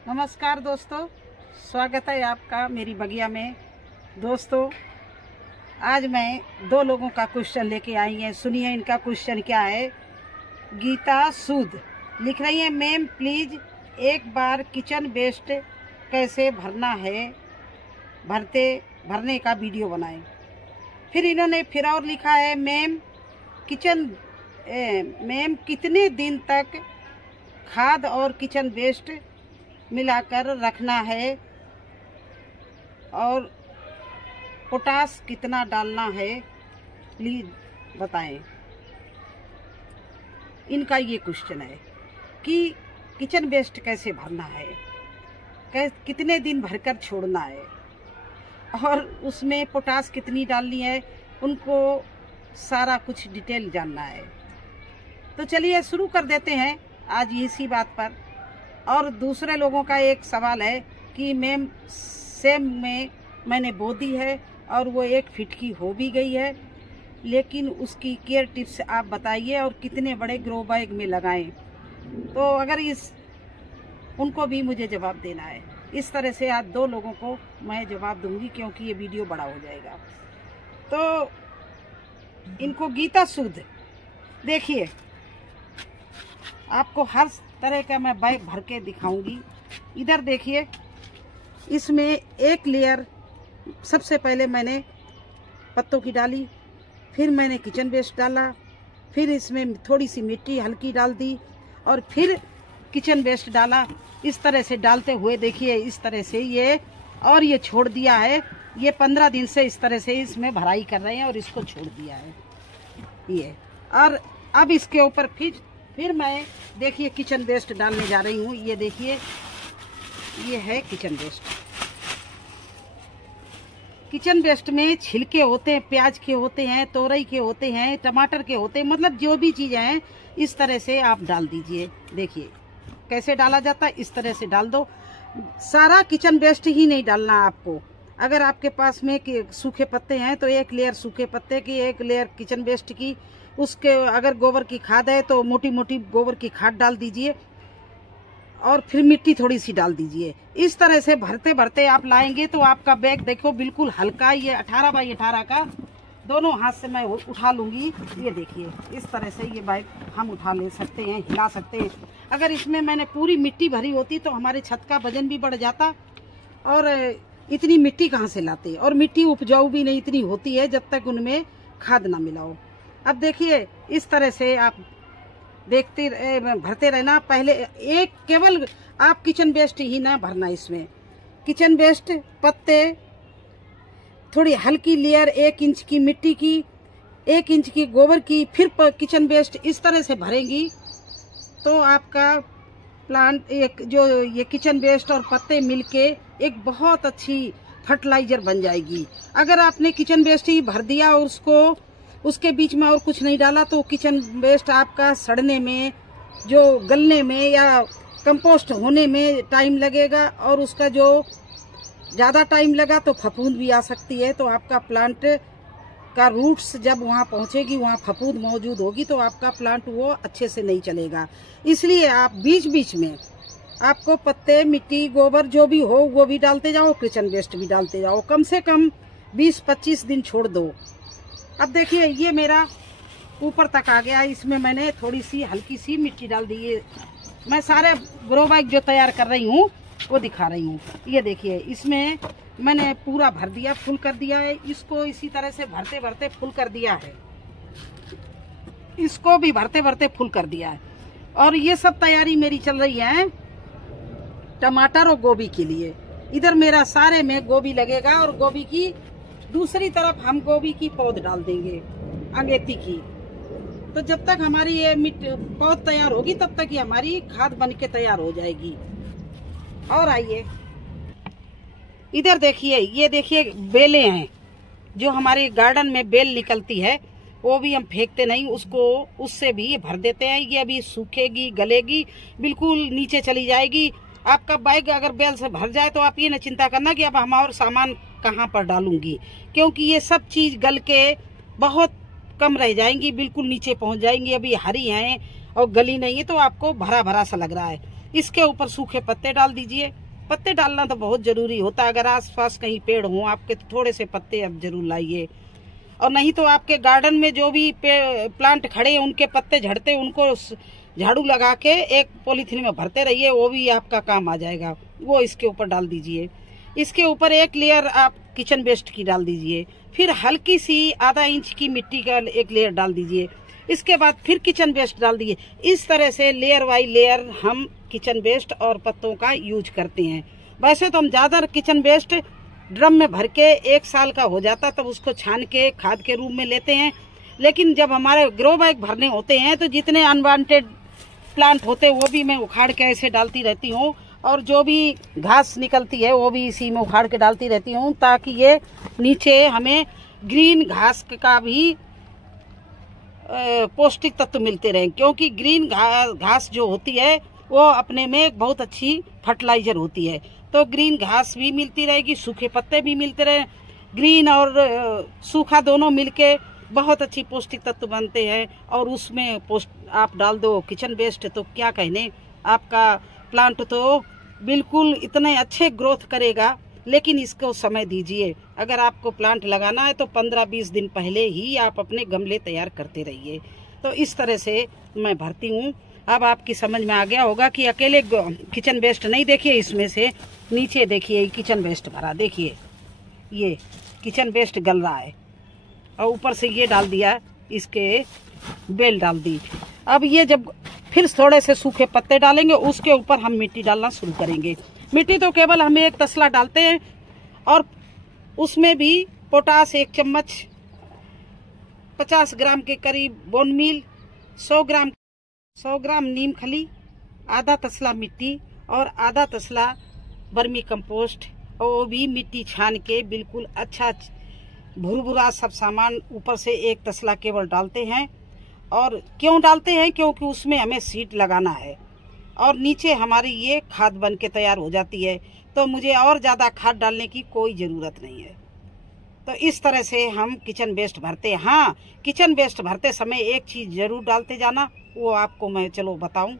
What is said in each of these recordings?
नमस्कार दोस्तों, स्वागत है आपका मेरी बगिया में। दोस्तों, आज मैं दो लोगों का क्वेश्चन लेके आई है। सुनिए इनका क्वेश्चन क्या है। गीता सूद लिख रही है, मैम प्लीज़ एक बार किचन वेस्ट कैसे भरना है भरने का वीडियो बनाएं। फिर इन्होंने फिर और लिखा है, मैम कितने दिन तक खाद और किचन वेस्ट मिलाकर रखना है और पोटास कितना डालना है, प्लीज बताएं। इनका ये क्वेश्चन है कि किचन वेस्ट कैसे भरना है, कितने दिन भरकर छोड़ना है और उसमें पोटास कितनी डालनी है, उनको सारा कुछ डिटेल जानना है। तो चलिए शुरू कर देते हैं आज इसी बात पर। और दूसरे लोगों का एक सवाल है कि मैम सेम में मैंने बो दी है और वो 1 फीट की हो भी गई है, लेकिन उसकी केयर टिप्स आप बताइए और कितने बड़े ग्रो बैग में लगाएं। तो अगर उनको भी मुझे जवाब देना है। इस तरह से आज 2 लोगों को मैं जवाब दूंगी, क्योंकि ये वीडियो बड़ा हो जाएगा। तो इनको गीता सूद, देखिए आपको हर तरह का मैं बैग भर के दिखाऊंगी। इधर देखिए, इसमें एक लेयर सबसे पहले मैंने पत्तों की डाली, फिर मैंने किचन वेस्ट डाला, फिर इसमें थोड़ी सी मिट्टी हल्की डाल दी और फिर किचन वेस्ट डाला। इस तरह से डालते हुए देखिए इस तरह से ये छोड़ दिया है। ये 15 दिन से इस तरह से इसमें भराई कर रहे हैं और इसको छोड़ दिया है ये। और अब इसके ऊपर फिर मैं देखिए किचन वेस्ट डालने जा रही हूँ। ये देखिए, ये है किचन वेस्ट। किचन वेस्ट में छिलके होते हैं, प्याज के होते हैं, तोरई के होते हैं, टमाटर के होते हैं, मतलब जो भी चीज़ें हैं इस तरह से आप डाल दीजिए। देखिए कैसे डाला जाता है, इस तरह से डाल दो। सारा किचन वेस्ट ही नहीं डालना आपको। अगर आपके पास में सूखे पत्ते हैं तो 1 लेयर सूखे पत्ते की, 1 लेयर किचन वेस्ट की, उसके अगर गोबर की खाद है तो मोटी मोटी गोबर की खाद डाल दीजिए और फिर मिट्टी थोड़ी सी डाल दीजिए। इस तरह से भरते भरते आप लाएंगे तो आपका बैग देखो बिल्कुल हल्का। ये 18 बाई 18 का, दोनों हाथ से मैं उठा लूंगी। ये देखिए इस तरह से ये बैग हम उठा ले सकते हैं, हिला सकते हैं। अगर इसमें मैंने पूरी मिट्टी भरी होती तो हमारे छत का वजन भी बढ़ जाता और इतनी मिट्टी कहाँ से लाते, और मिट्टी उपजाऊ भी नहीं इतनी होती है जब तक उनमें खाद ना मिलाओ। अब देखिए इस तरह से आप देखते भरते रहना। पहले एक केवल आप किचन वेस्ट ही ना भरना, इसमें किचन वेस्ट, पत्ते, थोड़ी हल्की लेयर 1 इंच की मिट्टी की, 1 इंच की गोबर की, फिर किचन वेस्ट, इस तरह से भरेंगी तो आपका प्लांट ये किचन वेस्ट और पत्ते मिलके एक बहुत अच्छी फर्टिलाइजर बन जाएगी। अगर आपने किचन वेस्ट ही भर दिया और उसके बीच में और कुछ नहीं डाला तो किचन वेस्ट आपका सड़ने में, जो गलने में या कंपोस्ट होने में टाइम लगेगा, और उसका जो ज़्यादा टाइम लगा तो फफूंद भी आ सकती है। तो आपका प्लांट का रूट्स जब वहाँ पहुँचेगी, वहाँ फफूंद मौजूद होगी तो आपका प्लांट वो अच्छे से नहीं चलेगा। इसलिए आप बीच बीच में आपको पत्ते, मिट्टी, गोबर जो भी हो वो भी डालते जाओ, किचन वेस्ट भी डालते जाओ। कम से कम 20-25 दिन छोड़ दो। अब देखिए ये मेरा ऊपर तक आ गया, इसमें मैंने थोड़ी सी हल्की सी मिट्टी डाल दी है। मैं सारे ग्रो बैग जो तैयार कर रही हूँ वो दिखा रही हूँ। ये देखिए इसमें मैंने पूरा भर दिया, फुल कर दिया है। इसको इसी तरह से भरते भरते फुल कर दिया है, इसको भी भरते भरते फुल कर दिया है। और ये सब तैयारी मेरी चल रही है टमाटर और गोभी के लिए। इधर मेरा सारे में गोभी लगेगा और गोभी की दूसरी तरफ हम गोभी की पौध डाल देंगे, अगेती की। तो जब तक हमारी ये पौध तैयार होगी तब तक ही हमारी खाद बन के तैयार हो जाएगी। और आइए इधर देखिए, ये देखिए बेलें हैं जो हमारे गार्डन में बेल निकलती है, वो भी हम फेंकते नहीं, उससे भी ये भर देते हैं। ये अभी सूखेगी, गलेगी, बिल्कुल नीचे चली जाएगी। आपका बैग अगर बेल से भर जाए तो आप ये न चिंता करना कि अब हम और सामान कहाँ पर डालूंगी, क्योंकि ये सब चीज गल के बहुत कम रह जाएंगी, बिल्कुल नीचे पहुंच जाएंगी। अभी हरी हैं और गली नहीं है तो आपको भरा भरा सा लग रहा है। इसके ऊपर सूखे पत्ते डाल दीजिए। पत्ते डालना तो बहुत जरूरी होता है। अगर आसपास कहीं पेड़ हो आपके तो थोड़े से पत्ते अब जरूर लाइए, और नहीं तो आपके गार्डन में जो भी प्लांट खड़े हैं उनके पत्ते झड़ते, उनको झाड़ू लगा के एक पॉलीथीन में भरते रहिए, वो भी आपका काम आ जाएगा। वो इसके ऊपर डाल दीजिए। इसके ऊपर एक लेयर आप किचन वेस्ट की डाल दीजिए, फिर हल्की सी आधा इंच की मिट्टी का एक लेयर डाल दीजिए, इसके बाद फिर किचन वेस्ट डाल दीजिए। इस तरह से लेयर बाई लेयर हम किचन वेस्ट और पत्तों का यूज करते हैं। वैसे तो हम ज़्यादा किचन वेस्ट ड्रम में भर के 1 साल का हो जाता तब उसको छान के खाद के रूप में लेते हैं, लेकिन जब हमारे ग्रो बैग भरने होते हैं तो जितने अनवांटेड प्लांट होते हैं वो भी मैं उखाड़ के ऐसे डालती रहती हूँ, और जो भी घास निकलती है वो भी इसी में उखाड़ के डालती रहती हूँ, ताकि ये नीचे हमें ग्रीन घास का भी पौष्टिक तत्व मिलते रहें। क्योंकि ग्रीन घास जो होती है वो अपने में एक बहुत अच्छी फर्टिलाइजर होती है, तो ग्रीन घास भी मिलती रहेगी, सूखे पत्ते भी मिलते रहे, ग्रीन और सूखा दोनों मिलके बहुत अच्छी पौष्टिक तत्व बनते हैं। और उसमें आप डाल दो किचन वेस्ट तो क्या कहने, आपका प्लांट तो बिल्कुल इतने अच्छे ग्रोथ करेगा। लेकिन इसको समय दीजिए। अगर आपको प्लांट लगाना है तो 15-20 दिन पहले ही आप अपने गमले तैयार करते रहिए। तो इस तरह से मैं भरती हूँ। अब आपकी समझ में आ गया होगा कि अकेले किचन वेस्ट नहीं, देखिए इसमें से नीचे देखिए किचन वेस्ट भरा, देखिए ये किचन वेस्ट गल रहा है, और ऊपर से ये डाल दिया, इसके बेल डाल दी। अब ये जब फिर थोड़े से सूखे पत्ते डालेंगे, उसके ऊपर हम मिट्टी डालना शुरू करेंगे। मिट्टी तो केवल हम 1 तसला डालते हैं, और उसमें भी पोटास 1 चम्मच, 50 ग्राम के करीब बोन मील, 100 ग्राम नीम खली, आधा तसला मिट्टी और आधा तसला वर्मी कंपोस्ट, और वो भी मिट्टी छान के बिल्कुल अच्छा भुरभुरा सब सामान ऊपर से 1 तसला केवल डालते हैं। और क्यों डालते हैं, क्योंकि उसमें हमें सीड लगाना है, और नीचे हमारी ये खाद बन के तैयार हो जाती है, तो मुझे और ज़्यादा खाद डालने की कोई ज़रूरत नहीं है। तो इस तरह से हम किचन वेस्ट भरते हैं। हाँ, किचन वेस्ट भरते समय एक चीज़ ज़रूर डालते जाना, वो आपको मैं चलो बताऊं।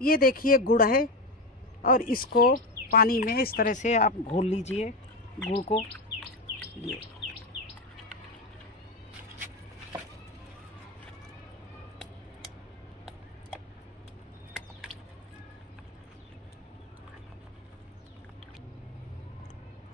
ये देखिए गुड़ है, और इसको पानी में इस तरह से आप घोल लीजिए गुड़ को। ये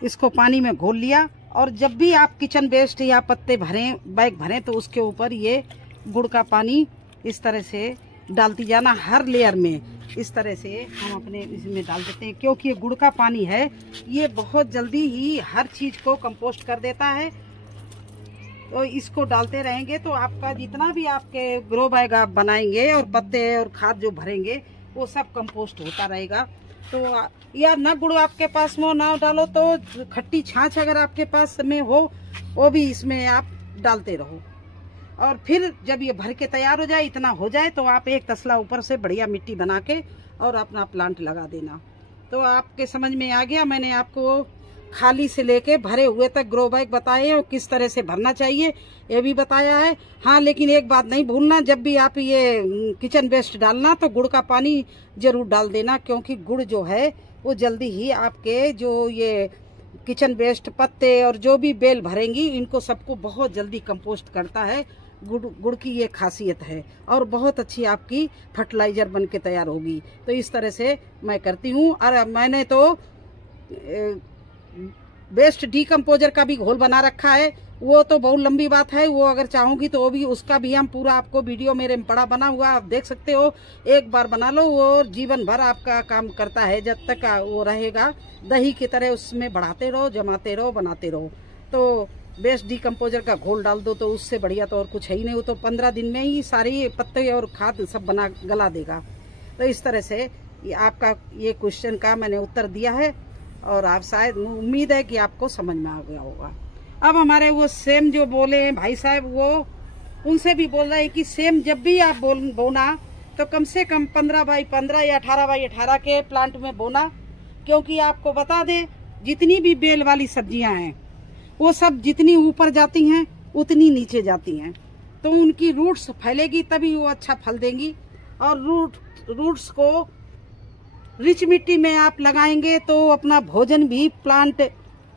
इसको पानी में घोल लिया, और जब भी आप किचन वेस्ट या पत्ते भरें, बैग भरें, तो उसके ऊपर ये गुड़ का पानी इस तरह से डालती जाना हर लेयर में। इस तरह से हम अपने इसमें डाल देते हैं, क्योंकि ये गुड़ का पानी है, ये बहुत जल्दी ही हर चीज़ को कंपोस्ट कर देता है। तो इसको डालते रहेंगे तो आपका जितना भी आपके ग्रो बैग आप बनाएंगे और पत्ते और खाद जो भरेंगे वो सब कंपोस्ट होता रहेगा। तो या ना गुड़ आपके पास में ना डालो तो खट्टी छाछ अगर आपके पास में हो वो भी इसमें आप डालते रहो, और फिर जब ये भर के तैयार हो जाए, इतना हो जाए, तो आप 1 तसला ऊपर से बढ़िया मिट्टी बना के और अपना प्लांट लगा देना। तो आपके समझ में आ गया। मैंने आपको खाली से लेके भरे हुए तक ग्रो बैग बताए और किस तरह से भरना चाहिए ये भी बताया है। हाँ, लेकिन एक बात नहीं भूलना, जब भी आप ये किचन वेस्ट डालना तो गुड़ का पानी जरूर डाल देना, क्योंकि गुड़ जो है वो जल्दी ही आपके जो ये किचन वेस्ट पत्ते और जो भी बेल भरेंगी इनको सबको बहुत जल्दी कंपोस्ट करता है। गुड़ की ये खासियत है, और बहुत अच्छी आपकी फर्टिलाइजर बन के तैयार होगी। तो इस तरह से मैं करती हूँ। और मैंने तो वेस्ट डीकम्पोजर का भी घोल बना रखा है, वो तो बहुत लंबी बात है, वो अगर चाहूंगी तो वो भी उसका भी हम पूरा आपको वीडियो मेरे में बड़ा बना हुआ आप देख सकते हो। एक बार बना लो, वो जीवन भर आपका काम करता है, जब तक वो रहेगा दही की तरह उसमें बढ़ाते रहो, जमाते रहो, बनाते रहो। तो वेस्ट डीकम्पोजर का घोल डाल दो तो उससे बढ़िया तो और कुछ है ही नहीं। वो तो 15 दिन में ही सारी पत्ते और खाद सब गला देगा। तो इस तरह से आपका ये क्वेश्चन का मैंने उत्तर दिया है, और आप शायद उम्मीद है कि आपको समझ में आ गया होगा। अब हमारे वो सेम जो बोले हैं भाई साहब, वो उनसे भी बोल रहे हैं कि सेम जब भी आप बोना तो कम से कम 15x15 या 18x18 के प्लांट में बोना, क्योंकि आपको बता दें जितनी भी बेल वाली सब्जियां हैं वो सब जितनी ऊपर जाती हैं उतनी नीचे जाती हैं, तो उनकी रूट्स फैलेगी तभी वो अच्छा फल देंगी। और रूट रूट्स को रिच मिट्टी में आप लगाएंगे तो अपना भोजन भी प्लांट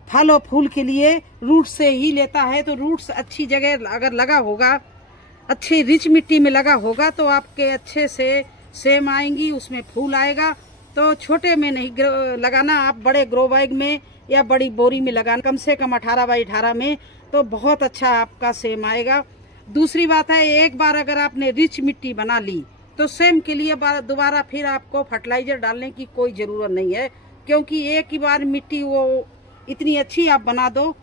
फल और फूल के लिए रूट्स से ही लेता है। तो रूट्स अच्छी जगह अगर लगा होगा, अच्छी रिच मिट्टी में लगा होगा तो आपके अच्छे से सेम आएंगी, उसमें फूल आएगा। तो छोटे में नहीं लगाना, आप बड़े ग्रो बैग में या बड़ी बोरी में लगाना, कम से कम 18 बाई 18 में, तो बहुत अच्छा आपका सेम आएगा। दूसरी बात है, एक बार अगर आपने रिच मिट्टी बना ली तो सेम के लिए दोबारा फिर आपको फर्टिलाइजर डालने की कोई ज़रूरत नहीं है, क्योंकि एक ही बार मिट्टी वो इतनी अच्छी आप बना दो,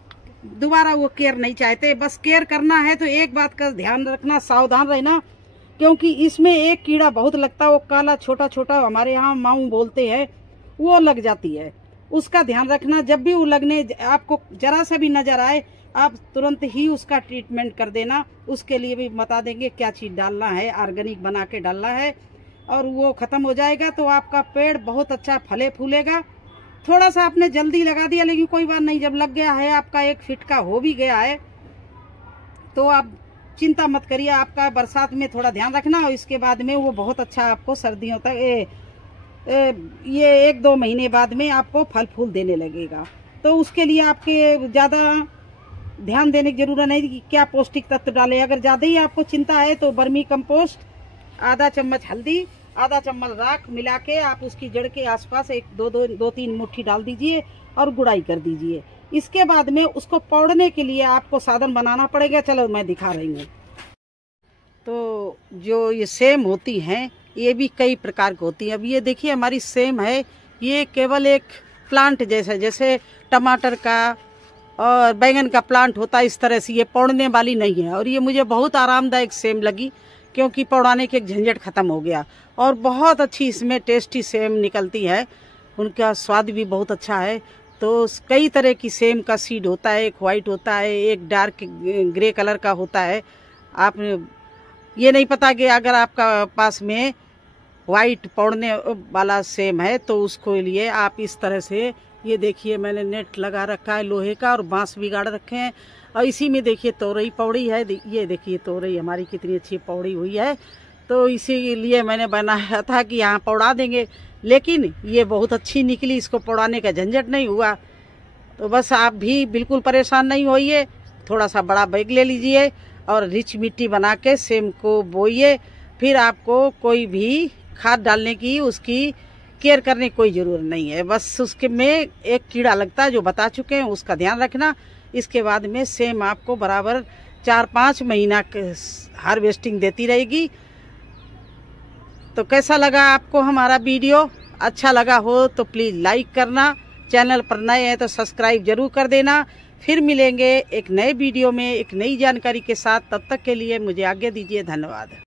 दोबारा वो केयर नहीं चाहते। बस केयर करना है तो एक बात का ध्यान रखना, सावधान रहना, क्योंकि इसमें एक कीड़ा बहुत लगता है, वो काला छोटा छोटा, हमारे यहाँ माऊ बोलते हैं, वो लग जाती है। उसका ध्यान रखना, जब भी वो लगने आपको जरा सा भी नजर आए आप तुरंत ही उसका ट्रीटमेंट कर देना। उसके लिए भी बता देंगे क्या चीज़ डालना है, ऑर्गेनिक बना के डालना है, और वो ख़त्म हो जाएगा तो आपका पेड़ बहुत अच्छा फले फूलेगा। थोड़ा सा आपने जल्दी लगा दिया, लेकिन कोई बात नहीं, जब लग गया है, आपका 1 फीट का हो भी गया है, तो आप चिंता मत करिए। आपका बरसात में थोड़ा ध्यान रखना, और इसके बाद में वो बहुत अच्छा आपको सर्दियों तक ये 1-2 महीने बाद में आपको फल फूल देने लगेगा। तो उसके लिए आपके ज़्यादा ध्यान देने की जरूरत नहीं कि क्या पौष्टिक तत्व डालें। अगर ज़्यादा ही आपको चिंता है तो वर्मी कंपोस्ट, आधा चम्मच हल्दी, आधा चम्मच राख मिला के आप उसकी जड़ के आसपास 2-3 मुट्ठी डाल दीजिए और गुड़ाई कर दीजिए। इसके बाद में उसको पौड़ने के लिए आपको साधन बनाना पड़ेगा। चलो मैं दिखा रही हूँ। तो जो ये सेम होती हैं, ये भी कई प्रकार की होती हैं। अब ये देखिए हमारी सेम है, ये केवल एक प्लांट जैसे टमाटर का और बैंगन का प्लांट होता है, इस तरह से ये पौड़ने वाली नहीं है। और ये मुझे बहुत आरामदायक सेम लगी, क्योंकि पौड़ाने के झंझट ख़त्म हो गया, और बहुत अच्छी इसमें टेस्टी सेम निकलती है, उनका स्वाद भी बहुत अच्छा है। तो कई तरह की सेम का सीड होता है, एक वाइट होता है, एक डार्क ग्रे कलर का होता है। आप ये नहीं पता कि अगर आपका पास में वाइट पौड़ने वाला सेम है तो उसको लिए आप इस तरह से, ये देखिए मैंने नेट लगा रखा है लोहे का, और बांस भी गाड़ रखे हैं, और इसी में देखिए तोरई पौड़ी है। ये देखिए तोरई हमारी कितनी अच्छी पौड़ी हुई है। तो इसीलिए मैंने बनाया था कि यहाँ पौड़ा देंगे, लेकिन ये बहुत अच्छी निकली, इसको पौड़ाने का झंझट नहीं हुआ। तो बस आप भी बिल्कुल परेशान नहीं होइए, थोड़ा सा बड़ा बैग ले लीजिए और रिच मिट्टी बना के सेम को बोइए। फिर आपको कोई भी खाद डालने की, उसकी केयर करने की कोई ज़रूरत नहीं है। बस उसके में एक कीड़ा लगता है जो बता चुके हैं, उसका ध्यान रखना। इसके बाद में सेम आपको बराबर 4-5 महीना हार्वेस्टिंग देती रहेगी। तो कैसा लगा आपको हमारा वीडियो? अच्छा लगा हो तो प्लीज़ लाइक करना, चैनल पर नए हैं तो सब्सक्राइब जरूर कर देना। फिर मिलेंगे एक नए वीडियो में एक नई जानकारी के साथ, तब तक के लिए मुझे आज्ञा दीजिए। धन्यवाद।